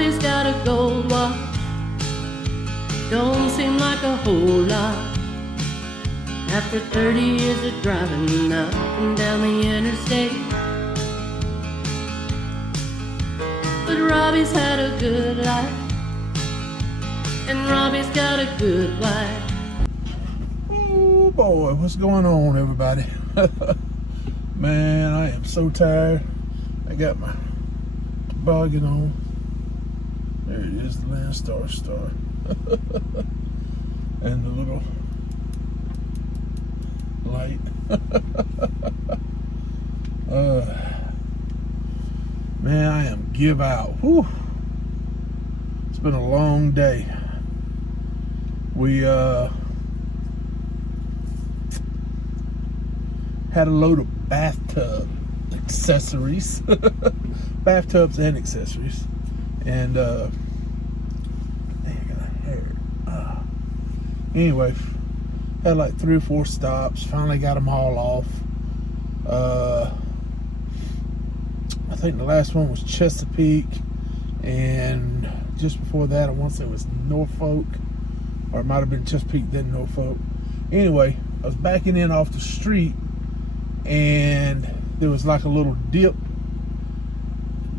Robbie's got a gold watch. Don't seem like a whole lot after 30 years of driving up and down the interstate. But Robbie's had a good life, and Robbie's got a good wife. Oh boy, what's going on, everybody? Man, I am so tired. I got my toboggan on. There it is, the Landstar star. And the little light. Man, I am give out. Whew. It's been a long day. We had a load of bathtub accessories. Bathtubs and accessories. And anyway, had like 3 or 4 stops. Finally got them all off. I think the last one was Chesapeake, and just before that I want to say it was Norfolk, or it might have been Chesapeake then Norfolk. Anyway, I was backing in off the street, and there was like a little dip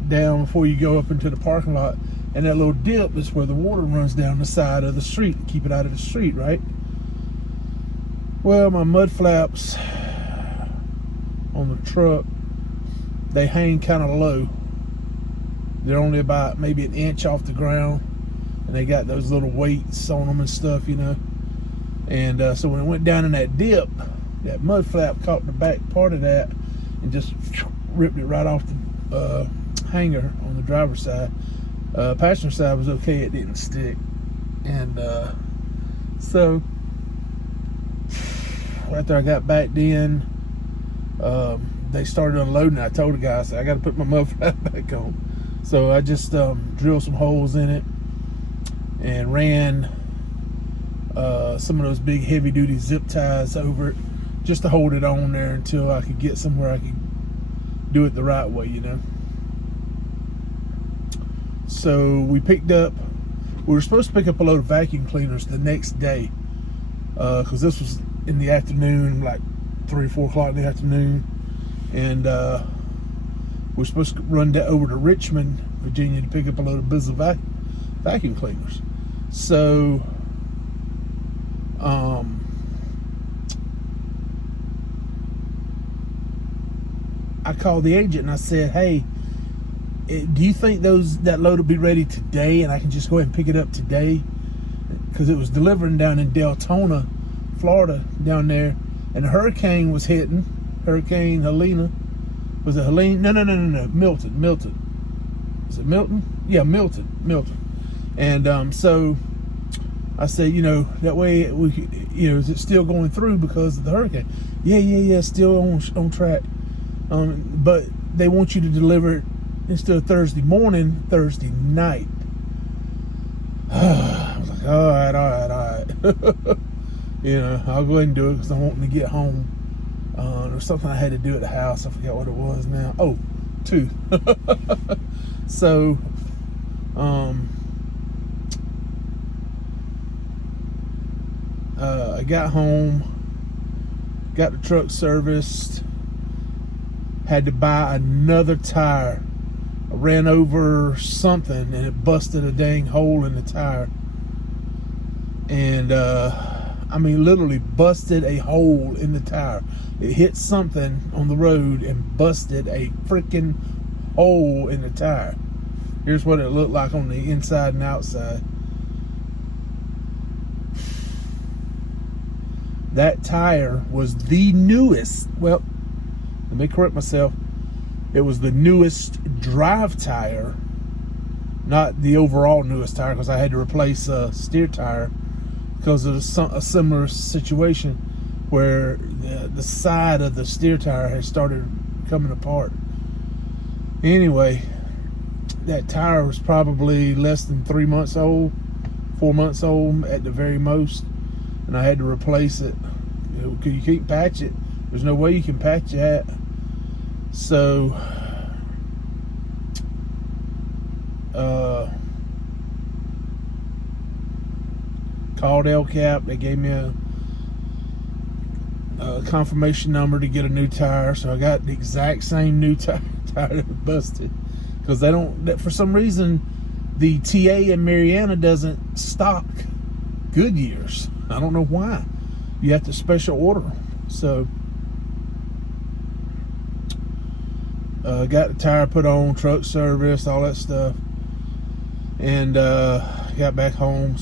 down before you go up into the parking lot, and that little dip is where the water runs down the side of the street to keep it out of the street, right? Well, my mud flaps on the truck, they hang kind of low. They're only about maybe an inch off the ground, and they got those little weights on them and stuff, you know. And so when it went down in that dip, that mud flap caught the back part of that and just ripped it right off the hanger on the driver's side. Passenger side was okay, it didn't stick. And so after I got backed in, they started unloading. I told the guy, I said, I got to put my mud flap back on. So I just drilled some holes in it and ran some of those big heavy duty zip ties over it just to hold it on there until I could get somewhere I could do it the right way, you know. So we picked up, we were supposed to pick up a load of vacuum cleaners the next day, because this was in the afternoon, like 3 or 4 o'clock in the afternoon. And we're supposed to run over to Richmond, Virginia to pick up a load of Bizzle vacuum cleaners. So I called the agent and I said, hey, do you think that load will be ready today and I can just go ahead and pick it up today? Because it was delivering down in Deltona, Florida, down there, and a hurricane was hitting. Hurricane Helena. Was it Helene? No. Milton. Is it Milton? Yeah, Milton. And so I said, you know, that way we could, you know, is it still going through because of the hurricane? Yeah, still on track. But they want you to deliver it instead of Thursday morning, Thursday night. I was like, all right. You know, I'll go ahead and do it because I'm wanting to get home. There's something I had to do at the house. I forgot what it was now. Oh, 2. So, I got home, got the truck serviced, had to buy another tire. I ran over something and it busted a dang hole in the tire. And, I mean, literally busted a hole in the tire. It hit something on the road and busted a freaking hole in the tire. Here's what it looked like on the inside and outside. That tire was the newest. Well, let me correct myself. It was the newest drive tire, not the overall newest tire, because I had to replace a steer tire because of a similar situation where the side of the steer tire has started coming apart. Anyway, that tire was probably less than 3 months old, 4 months old at the very most, and I had to replace it. You can't patch it. There's no way you can patch that. So Called LCAP. They gave me a confirmation number to get a new tire. So I got the exact same new tire that busted. Because they don't, for some reason, the TA in Mariana doesn't stock Goodyears. I don't know why. You have to special order. So got the tire put on, truck service, all that stuff, and got back home.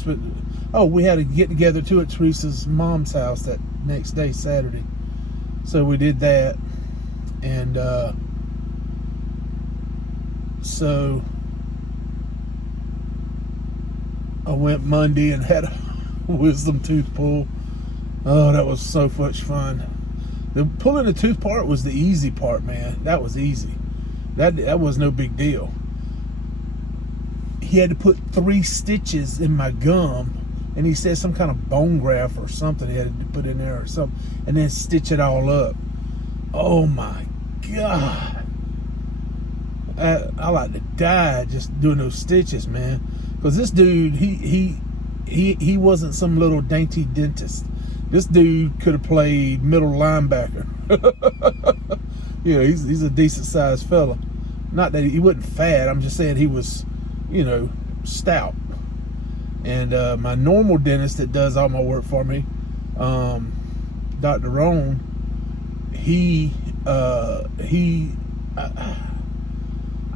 Oh, we had to get together too at Teresa's mom's house that next day, Saturday. So we did that, and so I went Monday and had a wisdom tooth pull. Oh, that was so much fun. The pulling the tooth part was the easy part, man. That was easy. That was no big deal. He had to put 3 stitches in my gum, and he said some kind of bone graft or something he had to put in there or something, and then stitch it all up. Oh my God. I like to die just doing those stitches, man. Because this dude, he wasn't some little dainty dentist. This dude could have played middle linebacker. You know, he's a decent sized fella. Not that he wasn't fat. I'm just saying he was, you know, stout. And my normal dentist that does all my work for me, Dr. Roan, I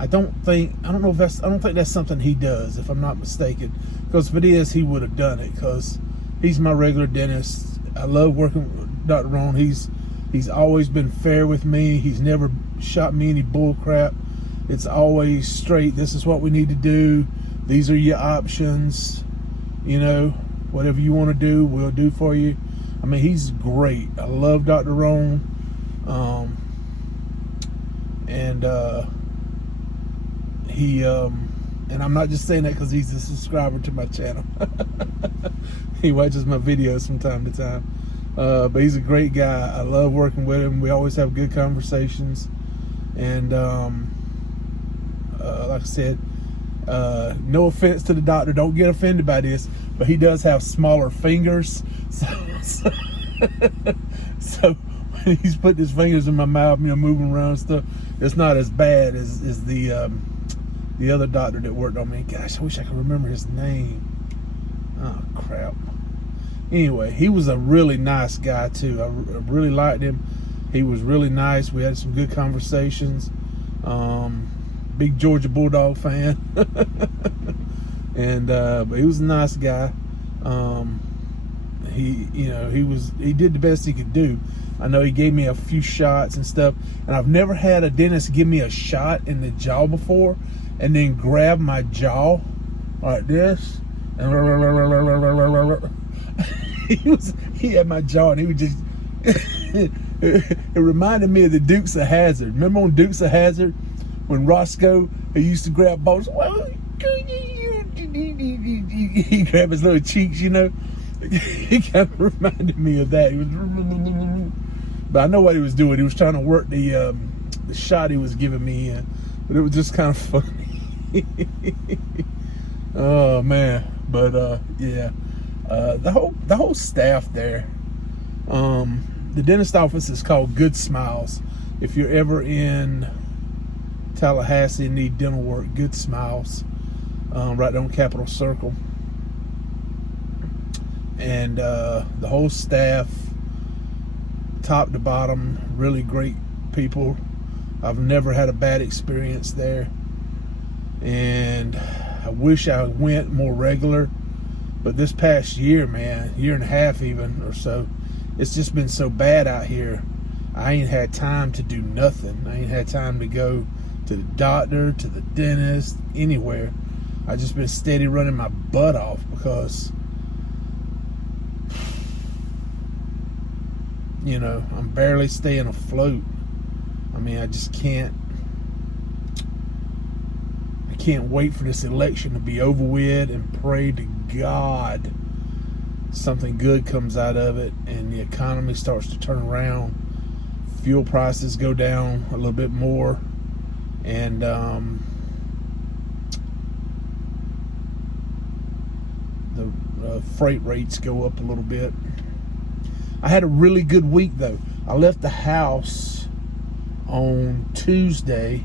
don't think that's something he does, if I'm not mistaken. Because if it is, he would have done it. Because he's my regular dentist. I love working with Dr. Roan. He's always been fair with me. He's never shot me any bull crap. It's always straight. This is what we need to do. These are your options. You know, whatever you want to do, we'll do for you. I mean, he's great. I love Dr. Roan. And I'm not just saying that because he's a subscriber to my channel. He watches my videos from time to time. But he's a great guy. I love working with him. We always have good conversations. And like I said, no offense to the doctor. Don't get offended by this. But he does have smaller fingers. So when he's putting his fingers in my mouth, you know, moving around and stuff, it's not as bad as the other doctor that worked on me. Gosh, I wish I could remember his name. Oh, crap. Anyway, he was a really nice guy, too. I really liked him. He was really nice. We had some good conversations. Big Georgia Bulldog fan. And but he was a nice guy. He did the best he could do. I know he gave me a few shots and stuff, and I've never had a dentist give me a shot in the jaw before and then grab my jaw like this and he had my jaw and he would just it reminded me of the Dukes of Hazzard. Remember on Dukes of Hazzard when Roscoe, he used to grab balls? He grabbed his little cheeks, you know. He kind of reminded me of that. He was, but I know what he was doing. He was trying to work the shot he was giving me, but it was just kind of funny. Oh man! But yeah, the whole staff there. The dentist office is called Good Smiles. If you're ever in Tallahassee and need dental work, Good Smiles, right on Capitol Circle. And the whole staff, top to bottom, really great people. I've never had a bad experience there. And I wish I went more regular. But this past year, man, year and a half even or so, it's just been so bad out here. I ain't had time to do nothing. I ain't had time to go to the doctor, to the dentist, anywhere. I just been steady running my butt off because, you know, I'm barely staying afloat. I mean, I just can't. I can't wait for this election to be over with and pray to God something good comes out of it and the economy starts to turn around. Fuel prices go down a little bit more, and freight rates go up a little bit. I had a really good week though. I left the house on Tuesday,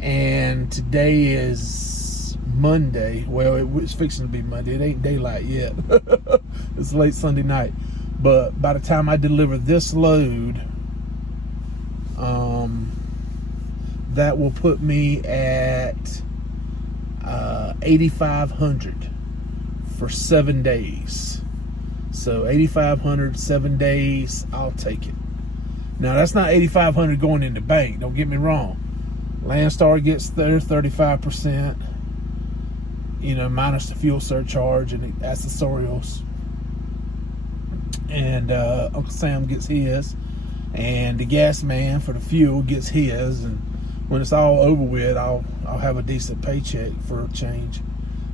and today is Monday. Well, it's fixing to be Monday. It ain't daylight yet. It's late Sunday night. But by the time I deliver this load, that will put me at 8,500 for 7 days. So 8,500, 7 days, I'll take it. Now that's not 8,500 going in the bank. Don't get me wrong. Landstar gets their 35%, minus the fuel surcharge and the accessorials. And Uncle Sam gets his, and the gas man for the fuel gets his. And when it's all over with, I'll have a decent paycheck for a change.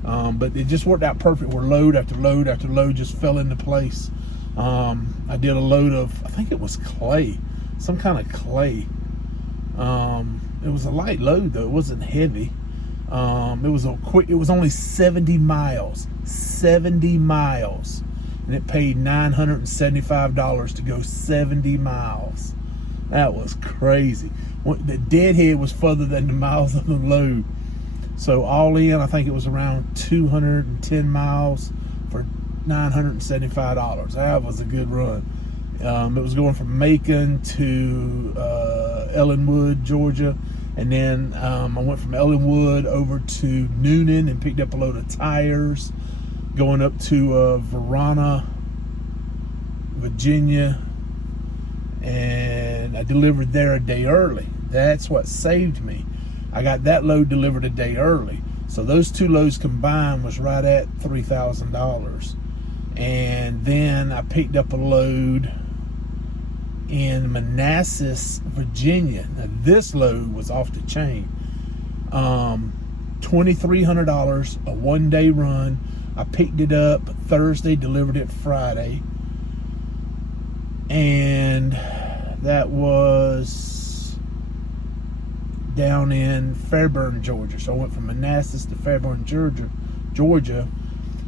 But it just worked out perfect where load after load after load just fell into place. I did a load of, I think it was clay, some kind of clay. It was a light load though, it wasn't heavy. It was only 70 miles, and it paid $975 to go 70 miles. That was crazy. The deadhead was further than the miles of the load. So all in, I think it was around 210 miles for $975. That was a good run. It was going from Macon to Ellenwood, Georgia. And then I went from Ellenwood over to Noonan and picked up a load of tires, going up to Verona, Virginia. And I delivered there a day early. That's what saved me. I got that load delivered a day early. So those two loads combined was right at $3,000. And then I picked up a load in Manassas, Virginia. Now this load was off the chain. $2,300, a 1 day run. I picked it up Thursday, delivered it Friday. And that was down in Fairburn, Georgia. So I went from Manassas to Fairburn, Georgia.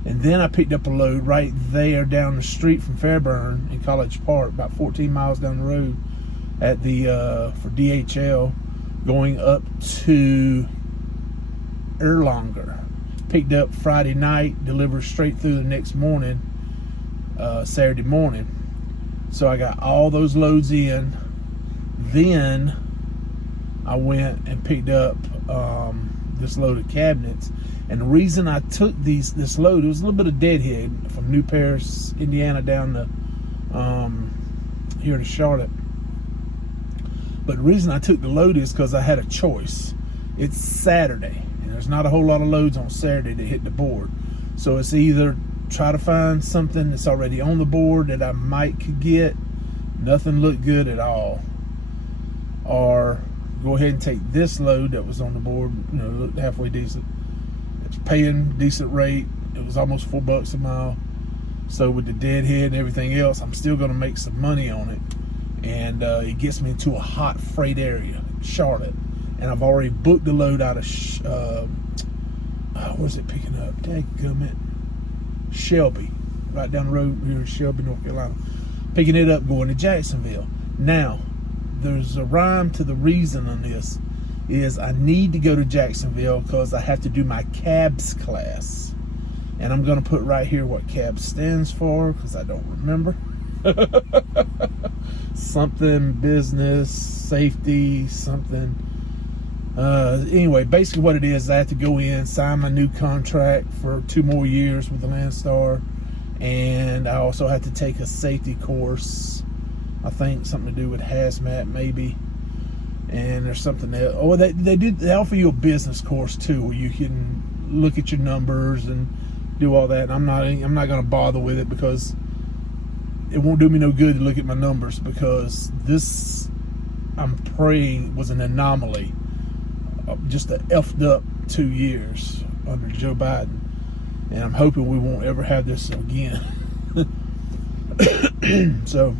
And then I picked up a load right there down the street from Fairburn in College Park, about 14 miles down the road at the for DHL, going up to Erlanger. Picked up Friday night, delivered straight through the next morning, Saturday morning. So I got all those loads in. Then I went and picked up this load of cabinets. And the reason I took this load, it was a little bit of deadhead from New Paris, Indiana, down to here to Charlotte. But the reason I took the load is because I had a choice. It's Saturday, and there's not a whole lot of loads on Saturday that hit the board. So it's either try to find something that's already on the board that I might could get, nothing looked good at all, or go ahead and take this load that was on the board, looked halfway decent. It's paying decent rate. It was almost $4 a mile. So with the deadhead and everything else, I'm still going to make some money on it. And it gets me into a hot freight area, Charlotte. And I've already booked the load out of, where's it picking up? Dadgummit. Shelby. Right down the road here in Shelby, North Carolina. Picking it up, going to Jacksonville. Now, there's a rhyme to the reason on this. Is I need to go to Jacksonville because I have to do my CABS class. And I'm going to put right here what CABS stands for because I don't remember. Something business, safety, something. Anyway, basically what it is, I have to go in, sign my new contract for 2 more years with the Landstar. And I also have to take a safety course. I think something to do with hazmat maybe. And there's something else. Oh, they offer you a business course too, where you can look at your numbers and do all that. And I'm not going to bother with it because it won't do me no good to look at my numbers, because this, I'm praying, was an anomaly. Just a effed up 2 years under Joe Biden, and I'm hoping we won't ever have this again. So,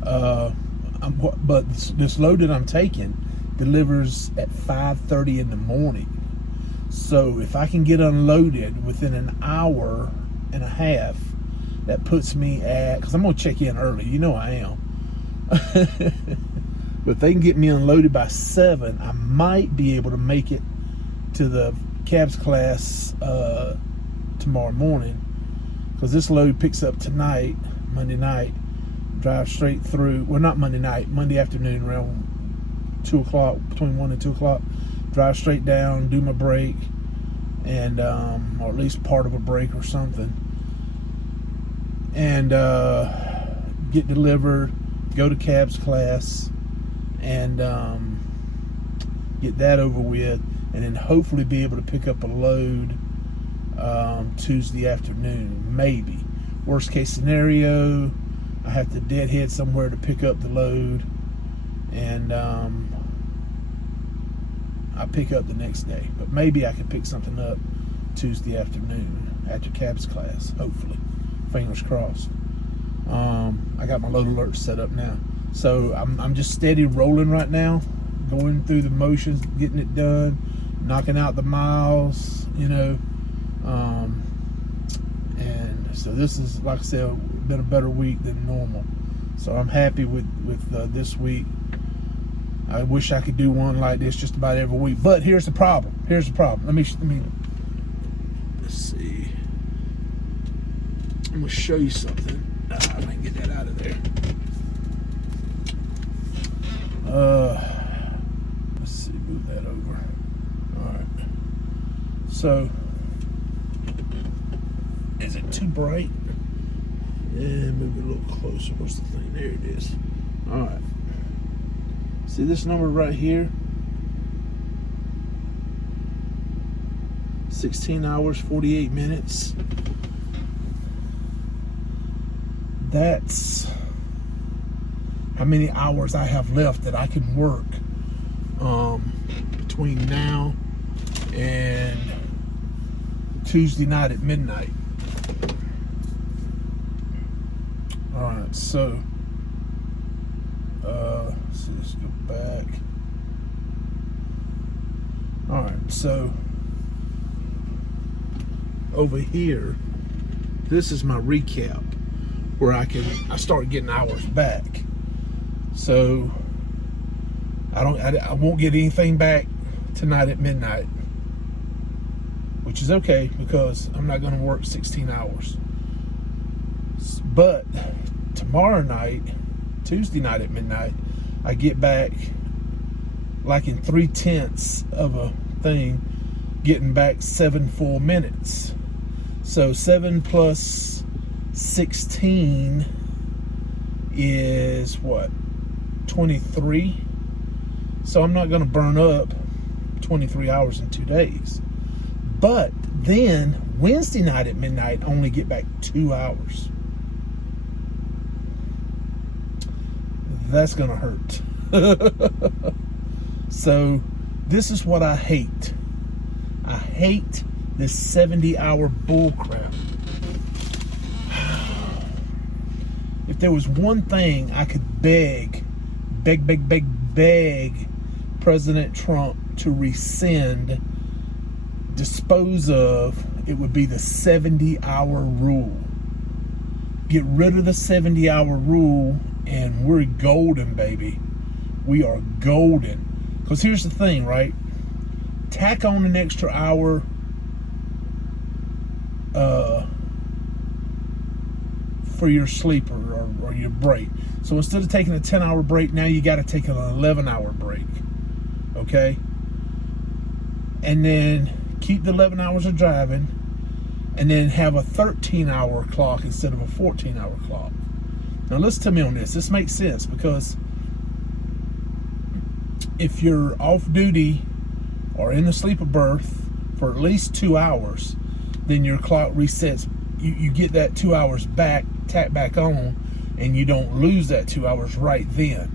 but this load that I'm taking delivers at 5:30 in the morning. So if I can get unloaded within an hour and a half, that puts me at, because I'm going to check in early. You know I am. But if they can get me unloaded by 7, I might be able to make it to the cabs class tomorrow morning. Because this load picks up tonight, Monday night, drive straight through, well, not Monday night, Monday afternoon around 2 o'clock, between 1 and 2 o'clock, drive straight down, do my break, and or at least part of a break or something, and get delivered, go to cabs class, and get that over with, and then hopefully be able to pick up a load Tuesday afternoon, maybe. Worst case scenario, I have to deadhead somewhere to pick up the load, and I pick up the next day. But maybe I can pick something up Tuesday afternoon after cabs class, hopefully. Fingers crossed. I got my load alert set up now. So I'm just steady rolling right now, going through the motions, getting it done, knocking out the miles, you know. And so this is, like I said, been a better week than normal. So I'm happy with this week. I wish I could do one like this just about every week. But here's the problem. Here's the problem. Let me let's see. I'm gonna show you something. If I can get that out of there. Let's see, move that over. All right. So, is it too bright? Yeah, move it a little closer. What's the thing? There it is. All right. See this number right here? 16 hours, 48 minutes. That's how many hours I have left that I can work between now and Tuesday night at midnight. All right, so let's go back. All right, so over here, this is my recap where I start getting hours back. So I won't get anything back tonight at midnight, which is okay because I'm not going to work 16 hours. But tomorrow night, Tuesday night at midnight, I get back like in 3/10 of a thing, getting back 7 full minutes. So 7 plus 16 is what? 23. So I'm not going to burn up 23 hours in 2 days. But then Wednesday night at midnight, only get back 2 hours. That's going to hurt. So this is what I hate. I hate this 70-hour bullcrap. If there was one thing I could beg President Trump to rescind, dispose of, it would be the 70-hour rule. Get rid of the 70-hour rule and we're golden, baby. We are golden. Because here's the thing, right? Tack on an extra hour for your sleeper or your break. So instead of taking a 10-hour break, now you got to take an 11-hour break. Okay? And then keep the 11 hours of driving, and then have a 13-hour clock instead of a 14-hour clock. Now listen to me on this. This makes sense because if you're off duty or in the sleeper berth for at least 2 hours, then your clock resets. You get that 2 hours back, tack back on, and you don't lose that 2 hours right then.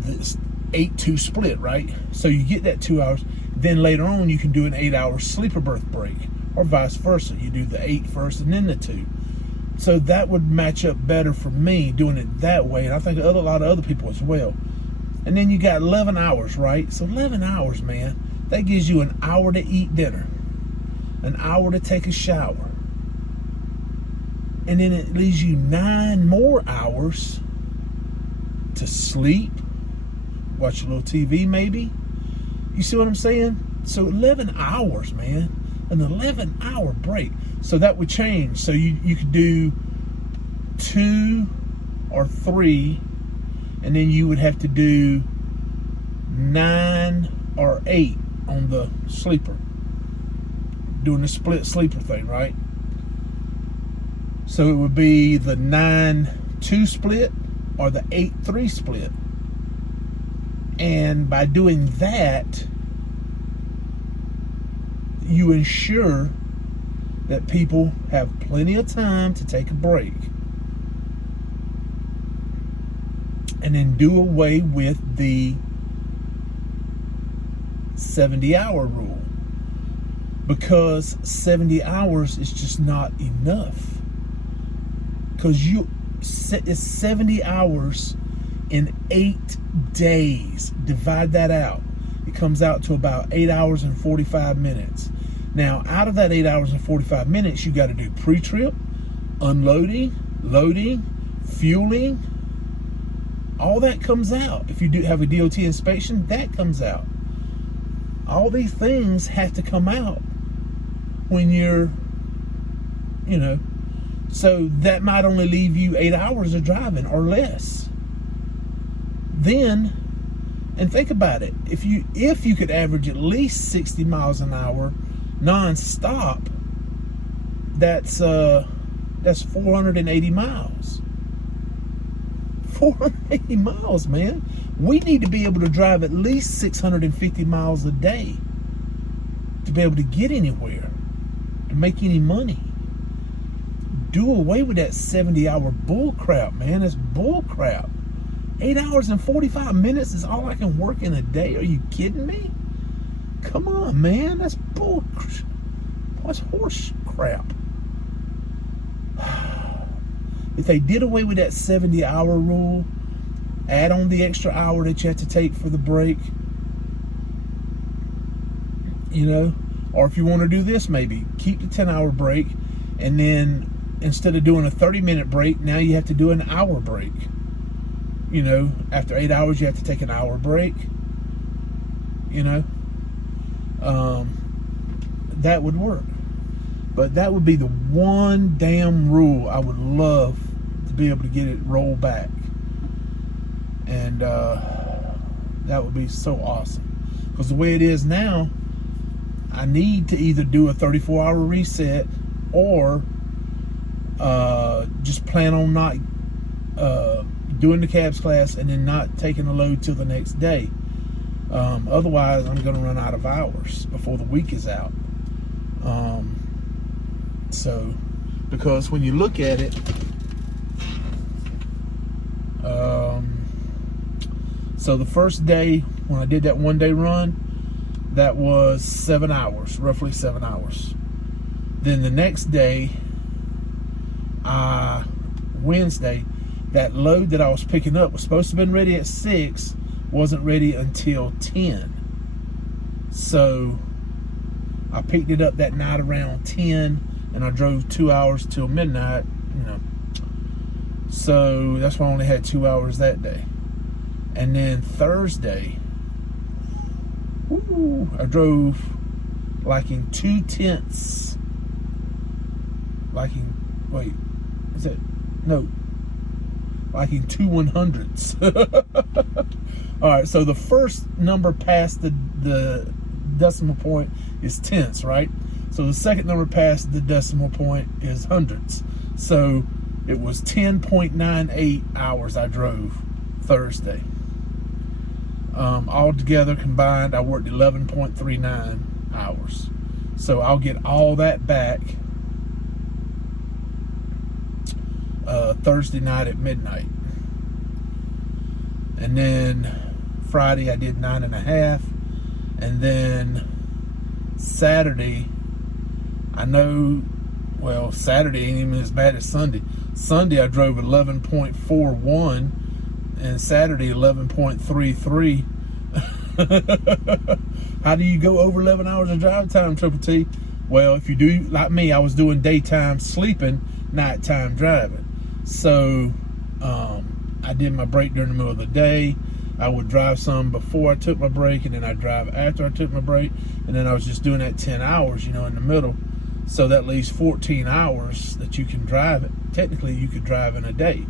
This 8-2 split, right? So you get that 2 hours. Then later on, you can do an 8-hour sleeper berth break, or vice versa. You do the 8 first and then the 2. So that would match up better for me doing it that way, and I think a lot of other people as well. And then you got 11 hours, right? So 11 hours, man. That gives you an hour to eat dinner, an hour to take a shower, and then it leaves you 9 more hours to sleep, watch a little TV maybe. You see what I'm saying? So 11 hours, man. An 11-hour break. So that would change. So you could do 2 or 3, and then you would have to do 9 or 8 on the sleeper, doing the split sleeper thing, right? So it would be the 9-2 split or the 8-3 split. And by doing that, you ensure that people have plenty of time to take a break. And then do away with the 70-hour rule, because 70 hours is just not enough. Because it's 70 hours in 8 days. Divide that out. It comes out to about 8 hours and 45 minutes. Now, out of that 8 hours and 45 minutes, you got to do pre-trip, unloading, loading, fueling. All that comes out. If you do have a DOT inspection, that comes out. All these things have to come out when you're, so that might only leave you 8 hours of driving or less. Then, and think about it, if you could average at least 60 miles an hour non-stop, that's 480 miles. 480 miles, man. We need to be able to drive at least 650 miles a day to be able to get anywhere, to make any money. Do away with that 70-hour bull crap, man. That's bull crap. 8 hours and 45 minutes is all I can work in a day. Are you kidding me? Come on, man. That's bull. That's horse crap. If they did away with that 70-hour rule, add on the extra hour that you have to take for the break, or if you want to do this, maybe keep the 10-hour break, and then instead of doing a 30-minute break, now you have to do an hour break. After 8 hours, you have to take an hour break. That would work. But that would be the one damn rule I would love to be able to get it rolled back. And that would be so awesome. Because the way it is now, I need to either do a 34-hour reset or just plan on not doing the cabs class and then not taking a load till the next day. Otherwise, I'm going to run out of hours before the week is out. Because when you look at it, so the first day when I did that one-day run, that was 7 hours, roughly 7 hours. Then the next day, Wednesday, that load that I was picking up was supposed to have been ready at 6, wasn't ready until 10. So I picked it up that night around 10, and I drove 2 hours till midnight, So that's why I only had 2 hours that day. And then Thursday, I drove like in 2/10. Like in 2 100ths. All right, so the first number past the decimal point is tenths, right? So the second number past the decimal point is hundredths. So it was 10.98 hours I drove Thursday. All together combined, I worked 11.39 hours. So I'll get all that back Thursday night at midnight. And then Friday I did 9.5. And then Saturday, Saturday ain't even as bad as Sunday. Sunday I drove 11.41 and Saturday 11.33. How do you go over 11 hours of drive time, Triple T? Well, if you do like me, I was doing daytime sleeping, nighttime driving. So I did my break during the middle of the day. I would drive some before I took my break, and then I'd drive after I took my break, and then I was just doing that 10 hours, you know, in the middle. So that leaves 14 hours that you can drive it. Technically, you could drive in a day.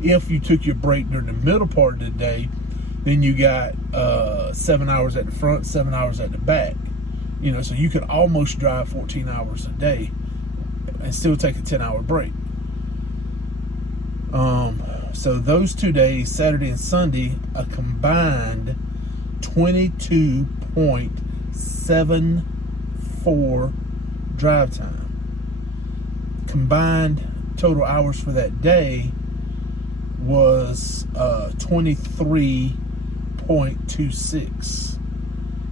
If you took your break during the middle part of the day, then you got 7 hours at the front, 7 hours at the back. You know, so you could almost drive 14 hours a day and still take a 10-hour break. So those 2 days, Saturday and Sunday, a combined 22.74 drive time. Combined total hours for that day was 23.26.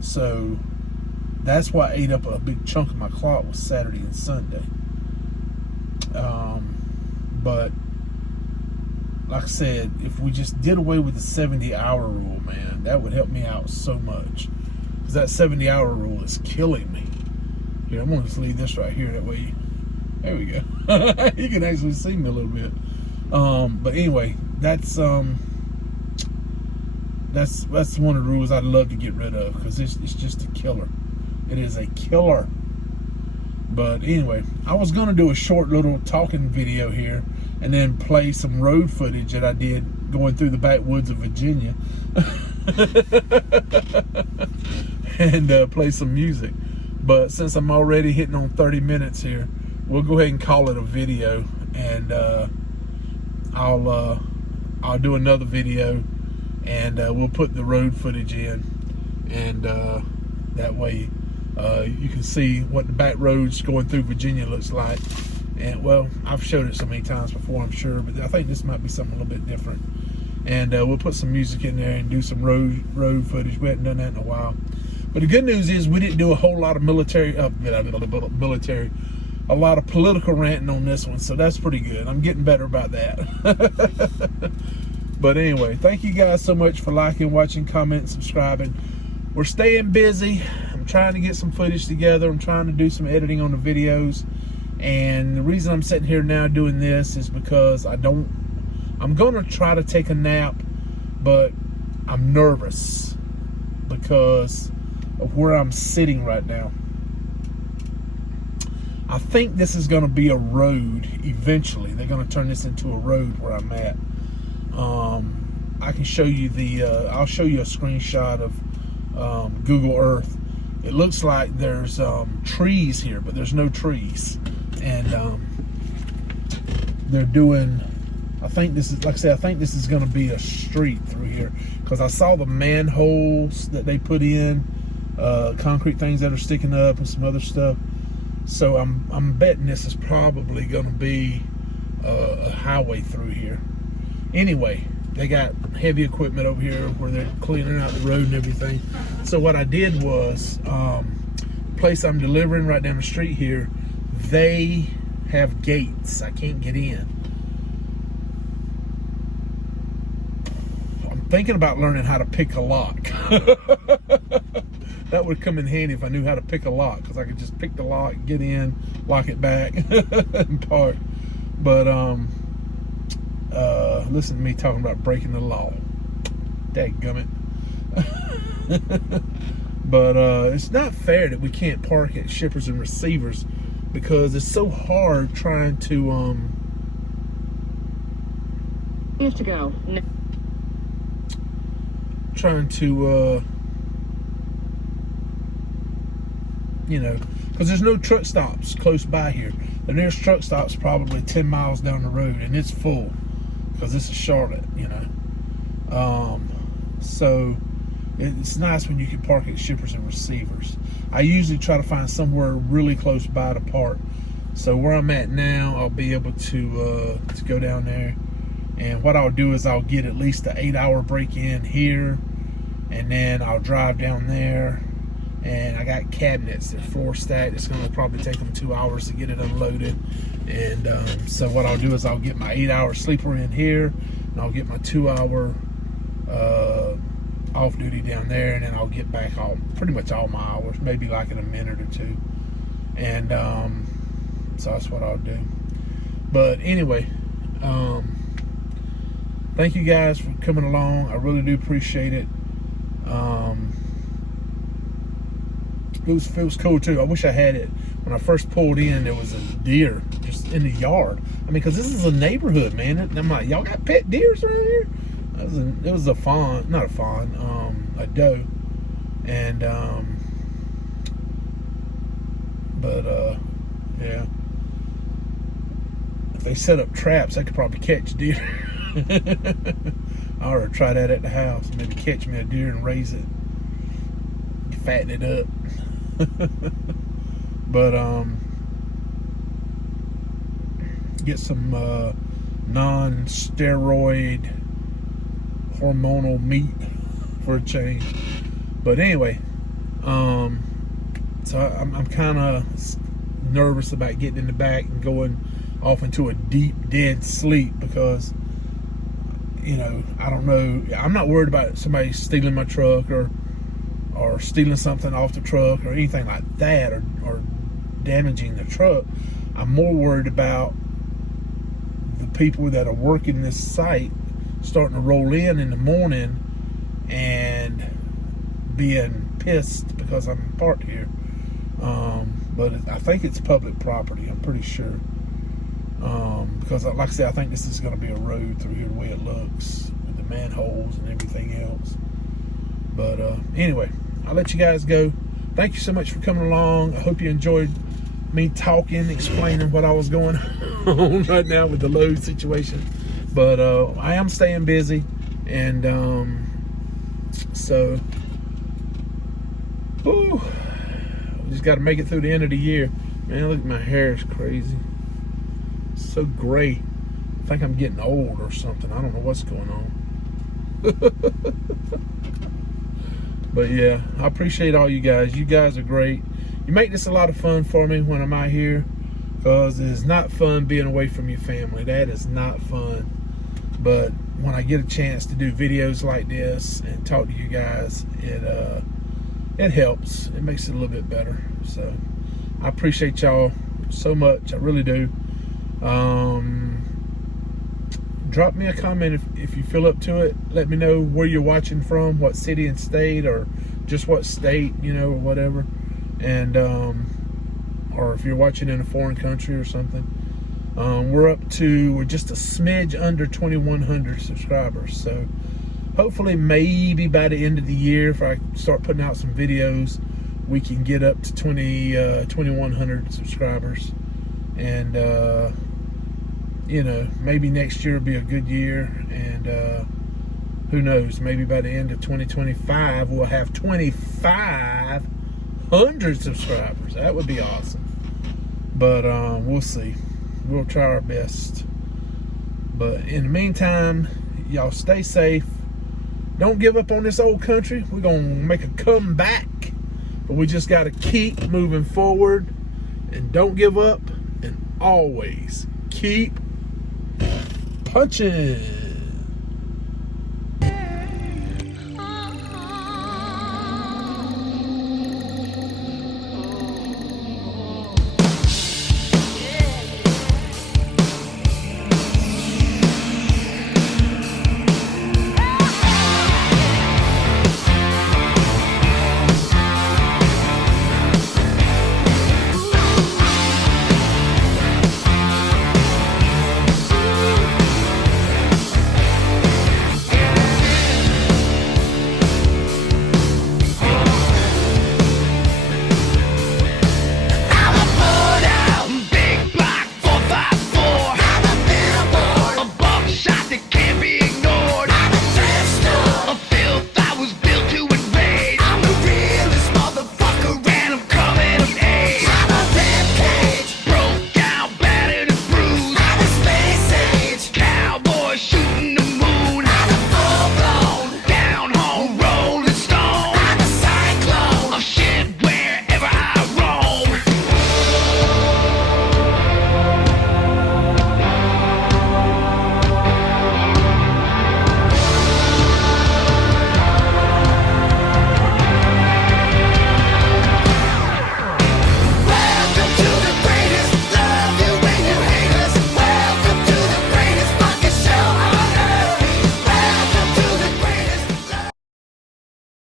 So that's why I ate up a big chunk of my clock was Saturday and Sunday. But like I said, if we just did away with the 70-hour rule, man, that would help me out so much. Because that 70-hour rule is killing me. Here, I'm going to just leave this right here. That way, there we go. You can actually see me a little bit. But anyway, that's one of the rules I'd love to get rid of, because it's just a killer. It is a killer. But anyway, I was going to do a short little talking video here and then play some road footage that I did going through the backwoods of Virginia and play some music. But since I'm already hitting on 30 minutes here, we'll go ahead and call it a video, and I'll do another video, and we'll put the road footage in, and that way you can see what the back roads going through Virginia looks like. And well, I've showed it so many times before, I'm sure, but I think this might be something a little bit different. And we'll put some music in there and do some road footage. We haven't done that in a while. But the good news is we didn't do a whole lot of a lot of political ranting on this one, so that's pretty good. I'm getting better about that. But anyway, thank you guys so much for liking, watching, commenting, subscribing. We're staying busy. I'm trying to get some footage together. I'm trying to do some editing on the videos. And the reason I'm sitting here now doing this is because I'm going to try to take a nap, but I'm nervous because of where I'm sitting right now. I think this is going to be a road eventually. They're going to turn this into a road where I'm at. I can show you I'll show you a screenshot of Google Earth. It looks like there's trees here, but there's no trees. And they're doing, I think this is, like I said, I think this is going to be a street through here, because I saw the manholes that they put in, concrete things that are sticking up and some other stuff. So I'm betting this is probably going to be a highway through here. Anyway, they got heavy equipment over here where they're cleaning out the road and everything. So what I did was, place I'm delivering right down the street here, they have gates. I can't get in. I'm thinking about learning how to pick a lock. That would come in handy if I knew how to pick a lock, because I could just pick the lock, get in, lock it back, and park. But listen to me talking about breaking the law. Dadgummit. But it's not fair that we can't park at shippers and receivers, because it's so hard trying to You have to go. No. Trying to you know, because there's no truck stops close by here. The nearest truck stop's probably 10 miles down the road, and it's full because this is Charlotte, you know. So it's nice when you can park at shippers and receivers. I usually try to find somewhere really close by to park. So where I'm at now, I'll be able to go down there, and what I'll do is I'll get at least an 8-hour break in here, and then I'll drive down there. And I got cabinets, they're floor stacked. It's going to probably take them 2 hours to get it unloaded. And so what I'll do is I'll get my 8-hour sleeper in here, and I'll get my 2-hour off duty down there, and then I'll get back pretty much all my hours, maybe like in a minute or two. And so that's what I'll do. But anyway, thank you guys for coming along. I really do appreciate it. It was cool too. I wish I had it. When I first pulled in, there was a deer just in the yard. I mean, because this is a neighborhood, man. And I'm like, y'all got pet deers around here? It was a fawn, not a fawn, a doe. And, yeah. If they set up traps, they could probably catch deer. I ought to try that at the house. Maybe catch me a deer and raise it. Fatten it up. But get some non-steroid hormonal meat for a change. But anyway, so I'm kind of nervous about getting in the back and going off into a deep dead sleep, because I don't know, I'm not worried about somebody stealing my truck or stealing something off the truck or anything like that, or damaging the truck. I'm more worried about the people that are working this site starting to roll in the morning and being pissed because I'm parked here. But I think it's public property, I'm pretty sure. Because like I said, I think this is going to be a road through here the way it looks, with the manholes and everything else. But anyway, I'll let you guys go. Thank you so much for coming along. I hope you enjoyed me talking, explaining what I was going on right now with the load situation. But I am staying busy, and so we just got to make it through the end of the year. Man, look, my hair is crazy. It's so gray. I think I'm getting old or something. I don't know what's going on. But yeah, I appreciate all you guys. You guys are great. You make this a lot of fun for me when I'm out here, because it's not fun being away from your family. That is not fun. But when I get a chance to do videos like this and talk to you guys, it helps. It makes it a little bit better. So I appreciate y'all so much. I really do. Drop me a comment if you feel up to it. Let me know where you're watching from, what city and state, or just what state, or whatever. And or if you're watching in a foreign country or something. We're just a smidge under 2,100 subscribers. So hopefully, maybe by the end of the year, if I start putting out some videos, we can get up to 2,100 subscribers. And maybe next year will be a good year, and who knows, maybe by the end of 2025 we'll have 2,500 subscribers. That would be awesome. But we'll see. We'll try our best. But in the meantime, y'all stay safe. Don't give up on this old country. We're gonna make a comeback, but we just got to keep moving forward, and don't give up, and always keep punching.